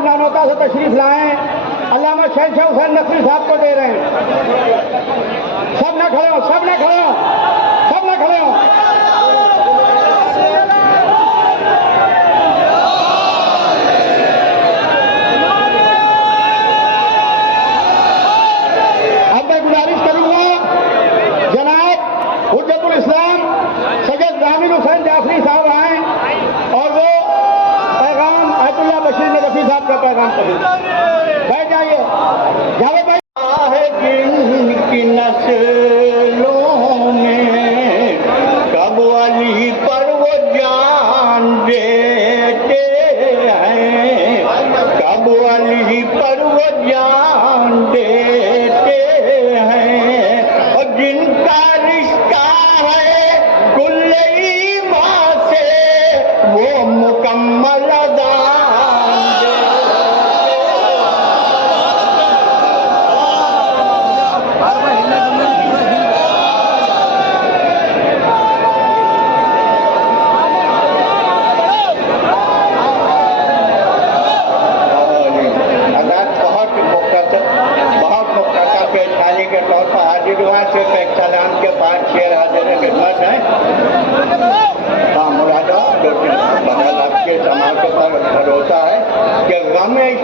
پور نانوتا سے تشریف لائیں، علامہ شہنشاہ حسین نقوی صاحب کو دے رہے ہیں۔ سب نہ کھڑے ہو، سب نہ کھڑے ہو، سب نہ کھڑے ہو۔ اب میں گزارش کروں گا جناب حجت الاسلام سید رامین حسین جعفری صاحب آئیں اور وہ پیغام آیت اللہ بشیر نقوی صاحب کا پیغام کریں۔ بیٹھ جائیے جاوید بھائی۔ جن کی نسلوں میں کب علی پر وہ جان دیتے ہیں، کب علی پر وہ جان دیتے ہیں، اور جن کا رشتہ ہے کل ایمان سے وہ مکمل اذان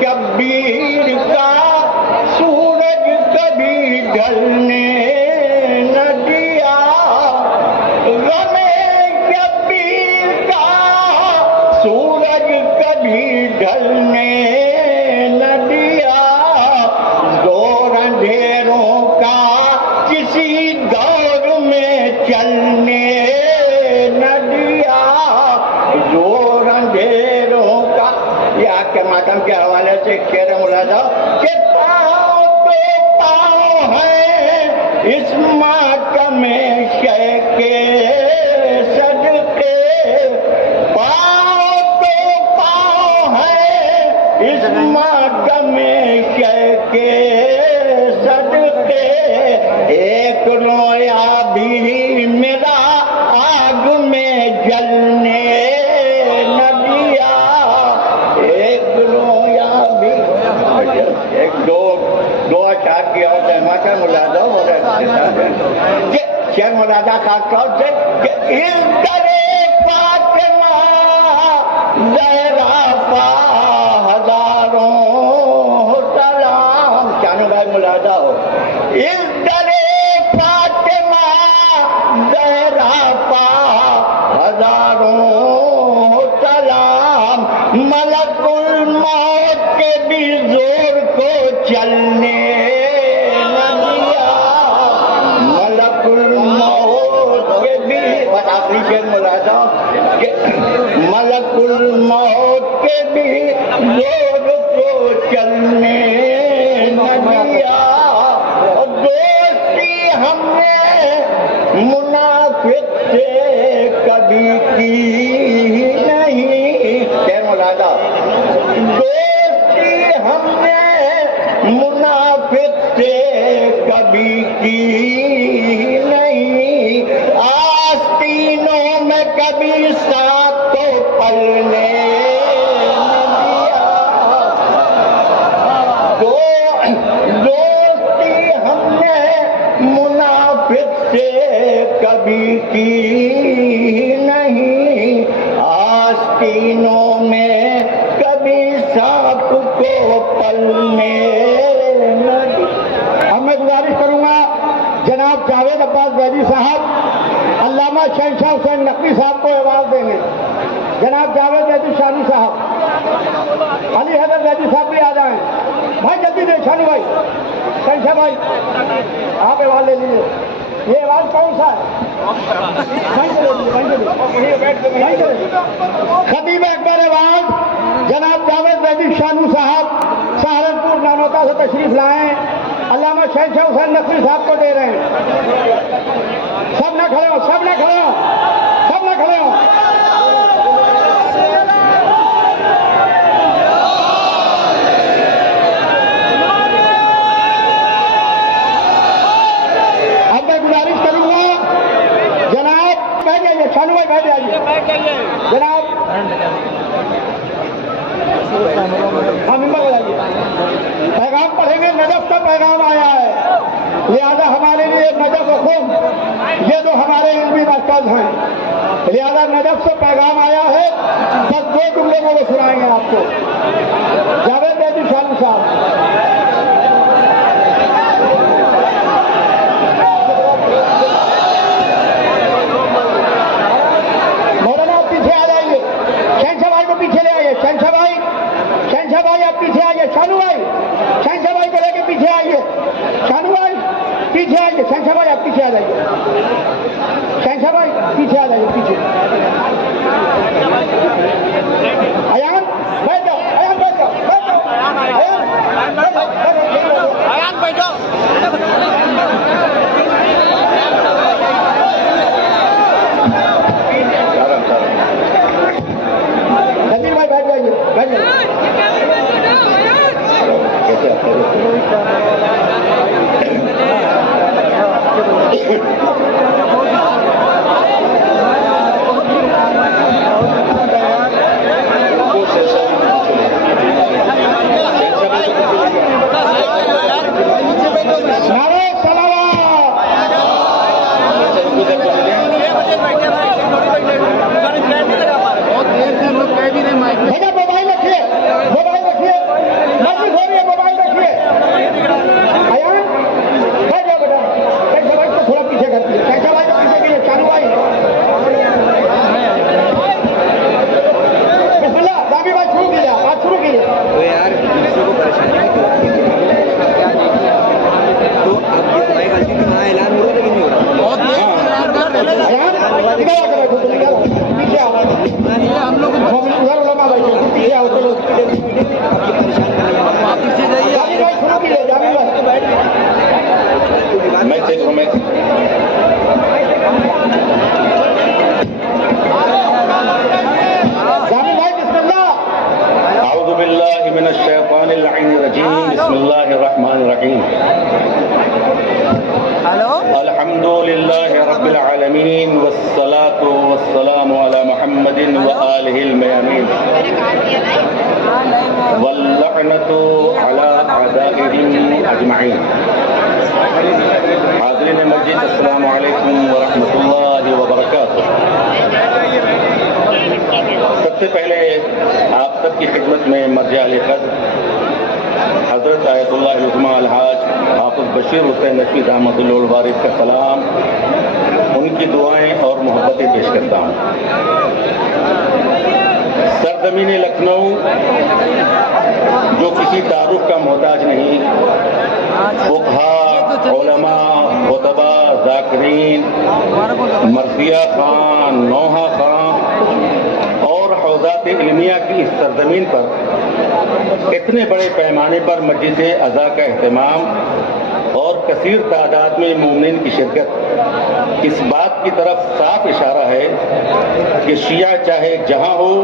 شبیر کا سورج کبھی ڈھلنے نہ دیا، غم شبیر کا سورج کبھی ڈھلنے نہ دیا، دور اندھیروں کا کسی دور میں چلنے نہ دیا، دور اندھیروں کا۔ یہ کے ماتم کے حوالے سے ایک شعر ملاحظہ کہ پاؤں تو پاؤں ہیں اس ماتم شے کے صدقے، پاؤں تو پاؤں ہیں اس ماتم شے کے صدقے، ایک رویا بھی میرا آگ میں جلنے نہ دیا، ایک رویا بھی۔ ایک دو اشعار کی اور تحماچہ ملاحظہ ہو رہا ہے شیخ ملاحظہ خاص طور سے کہ اس درے فاطمہ زہرا پا ہزاروں سلام، شانو بھائی ملاحظہ ہو، اس درے فاطمہ زہرا پا ہزاروں سلام، ملک الموت کے بھی زور کو چلنے نہ دیا، ملک الموت کے بھی آخری شعر ملاحظہ کہ ملک الموت کے بھی زور کو چلنے نہ دیا، اور دوستی ہم نے منافق سے کبھی کی نہیں، کیا ملاحظہ، دوستی ہم نے منافق سے کبھی کی نہیں، آستینوں میں کبھی ساتھ تو پلنے نہ دیا، دوستی ہم نے منافق سے کبھی کی نہیں، آستینوں میں کبھی سانپ کو پلنے نہ دیا۔ اب میں گزارش کروں گا جناب جاوید عباس بیدی صاحب علامہ شہنشاہ حسین نقوی صاحب کو اعزاز دیں گے۔ جناب جاوید بیدی شانی صاحب، علی حیدر بیدی صاحب بھی آ جائیں۔ بھائی جلدی دیں، شانی بھائی، شہنشاہ بھائی آپ اعزاز لے لیجیے۔ یہ اعزاز کون سا ہے؟ خطیب اکبر اعزاز جناب جاوید بیدی شانو صاحب سہارنپور نانوتا سے تشریف لائیں، علامہ شہنشاہ حسین نقوی صاحب کو دے رہے ہیں۔ سب نہ کھڑے ہو، سب نہ کھڑے ہو، سب نہ کھڑے ہو۔ اب میں گزارش کروں گا جناب بیٹھ جائیے، شانو بھائی بیٹھ جائیے جناب، ہم نجف و خم یہ تو ہمارے علمی مرکز ہیں، لہذا نجف سے پیغام آیا ہے، بس دو جملے کو وہ سنائیں گے آپ کو۔ جاوید بیدی شاہ صاحب، مولانا آپ پیچھے آ جائیے، شہنشاہ بھائی کو پیچھے لے آئیے، شہنشاہ بھائی آپ پیچھے آئیے، شانو بھائی شہنشاہ بھائی کو لے کے پیچھے آئیے، شانو بھائی پیچھے آئیے، شہنشاہ بھائی آپ پیچھے آ جائیے، شہنشاہ بھائی پیچھے آ جائیے، پیچھے ایان بیٹھ جاؤ، ایان بیٹھ جاؤ، بیٹھ جاؤ، ایان بیٹھ جاؤ، ایان بیٹھ جاؤ۔ نذیر بھائی بیٹھ جائیے، بیٹھ جائیے۔ موبائل رکھیے، موبائل رکھیے، مسجد ہو رہی ہے، موبائل رکھیے۔ ایان بیٹھ جاؤ بیٹا، شہنشاہ بھائی کو تھوڑا پیچھے کر دیجیے، شہنشاہ بھائی کو پیچھے کیجیے، شانو بھائی بسم اللہ، رابی بھائی شروع کیجیے، آپ شروع کیجیے۔ یار دوسروں کو پریشانی تو اب یہ تمہاری غلطی تھی، وہاں اعلان ہو رہا لیکن نہیں ہو رہا۔ ایان ادھر آ کر بیٹھو، پیچھے آؤ، ہم لوگ ادھر علماء بیٹھے، پیچھے آؤ، چلو پیچھے جائیے۔ رابی بھائی شروع کیجیے، رابی بھائی۔ میں چیک کروں میں رابی بھائی بسم اللہ۔ اعوذ باللہ من الشیطان اللعین الرجیم، بسم اللہ الرحمن الرحیم۔ الحمد للہ رب العالمین والصلاة والسلام علی محمد وآلہ المیامین واللعنۃ علی اعدائہم اجمعین۔ حاضرین مسجد، السلام علیکم ورحمۃ اللہ وبرکاتہ۔ سب سے پہلے آپ سب کی خدمت میں مرجع علی قدر حضرت آیت اللہ العظمیٰ الحاج حافظ بشیر حسین نقوی دامت اللہ البارک کا سلام، ان کی دعائیں اور محبتیں پیش کرتا ہوں۔ سرزمین لکھنؤ جو کسی تعارف کا محتاج نہیں، فقہاء، علماء، خطباء، ذاکرین، مرثیہ خان، نوحہ خان اور حوزات علمیہ کی اس سرزمین پر اتنے بڑے پیمانے پر مجلس عزا کا اہتمام اور کثیر تعداد میں مومنین کی شرکت اس بات کی طرف صاف اشارہ ہے کہ شیعہ چاہے جہاں ہو،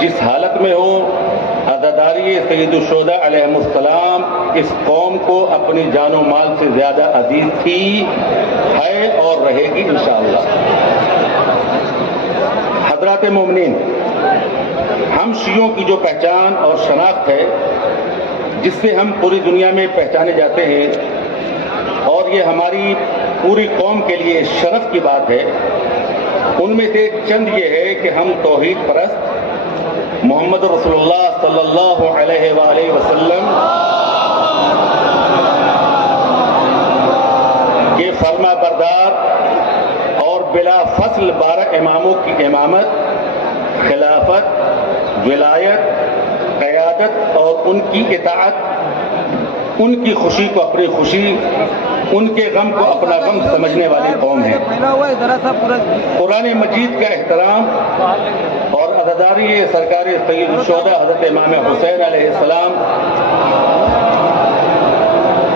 جس حالت میں ہو، عزاداری سید الشہداء علیہ السلام اس قوم کو اپنی جان و مال سے زیادہ عزیز تھی، ہے اور رہے گی انشاءاللہ۔ حضرات مومنین، ہم شیعوں کی جو پہچان اور شناخت ہے، جس سے ہم پوری دنیا میں پہچانے جاتے ہیں، اور یہ ہماری پوری قوم کے لیے شرف کی بات ہے، ان میں سے چند یہ ہے کہ ہم توحید پرست، محمد رسول اللہ صلی اللہ علیہ وآلہ وسلم کے فرما بردار اور بلا فصل 12 اماموں کی امامت، خلافت، ولایت، قیادت اور ان کی اطاعت، ان کی خوشی کو اپنی خوشی، ان کے غم کو اپنا غم سمجھنے والی قوم ہے۔ قرآن مجید کا احترام اور عزاداری سرکار سید الشہداء حضرت امام حسین علیہ السلام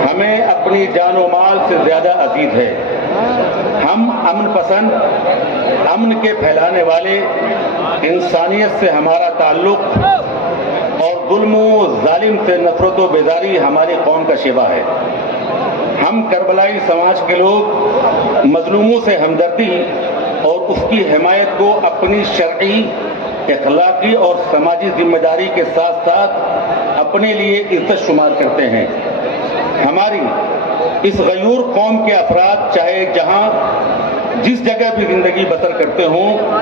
ہمیں اپنی جان و مال سے زیادہ عزیز ہے۔ ہم امن پسند، امن کے پھیلانے والے، انسانیت سے ہمارا تعلق اور ظلم و ظالم سے نفرت و بیزاری ہماری قوم کا شیوا ہے۔ ہم کربلائی سماج کے لوگ مظلوموں سے ہمدردی اور اس کی حمایت کو اپنی شرعی، اخلاقی اور سماجی ذمہ داری کے ساتھ ساتھ اپنے لیے عزت شمار کرتے ہیں۔ ہماری اس غیور قوم کے افراد چاہے جہاں جس جگہ بھی زندگی بسر کرتے ہوں